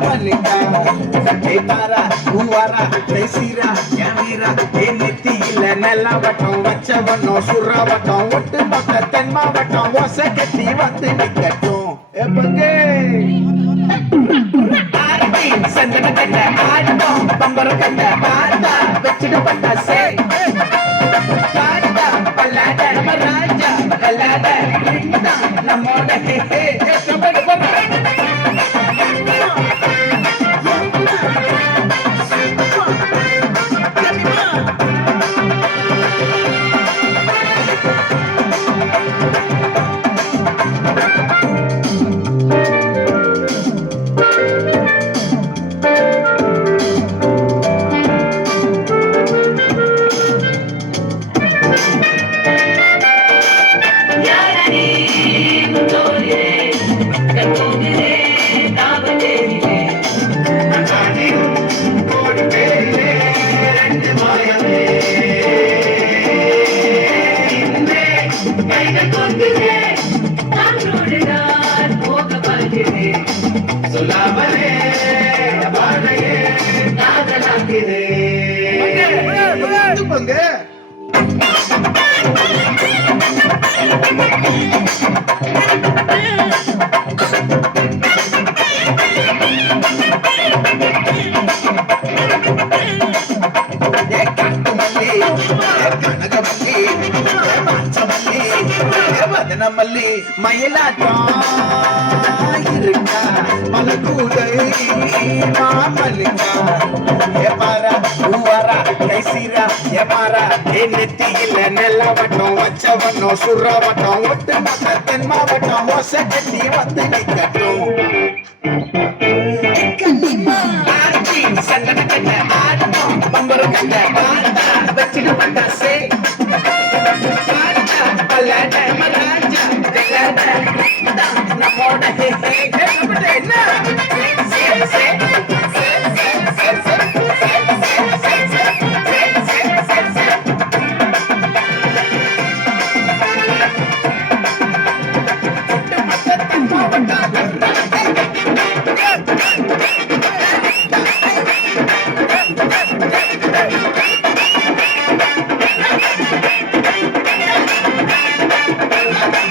ಮಲ್ಲಿಕ ಸಂಜೆ ತಾರ ಹೂವಾರ ತೈಸೀರ ಯಾವೀರ ಏನಿತ್ತಿ ಇಲ್ಲ ನೆಲ வட்டம் வச்சவனோ சுறா வட்டம் ஒட்டு மொத்த தென் மாவட்டம் ஒசை கட்டி வந்து நிக்கட்டும். எப்பங்கே சந்தன கண்ட ஆட்டம் பம்பரம் கண்ட பார்த்தா வச்சுட்டு பண்ண சே பல்லாட நம்ம ராஜா கல்லாட நம்மோட ஹே ஹே. சொல்லாமலே வாழையே காதலாக்குதே பங்கு ஏ காட்டுமல்லி, கனகமல்லி பச்சமல்லி மதனமல்லி மயிலாட்டாயிருக்கா மலக்கூடை மாமல்லிக்கா ஏமாரா பூவாரா கைசீரா ஏமாரா ஏ நெத்தியில் நெல்லவட்டம் வச்சவட்டம் மாவட்டம் நம்பர் கட்ட வச்சிட பட்டாசே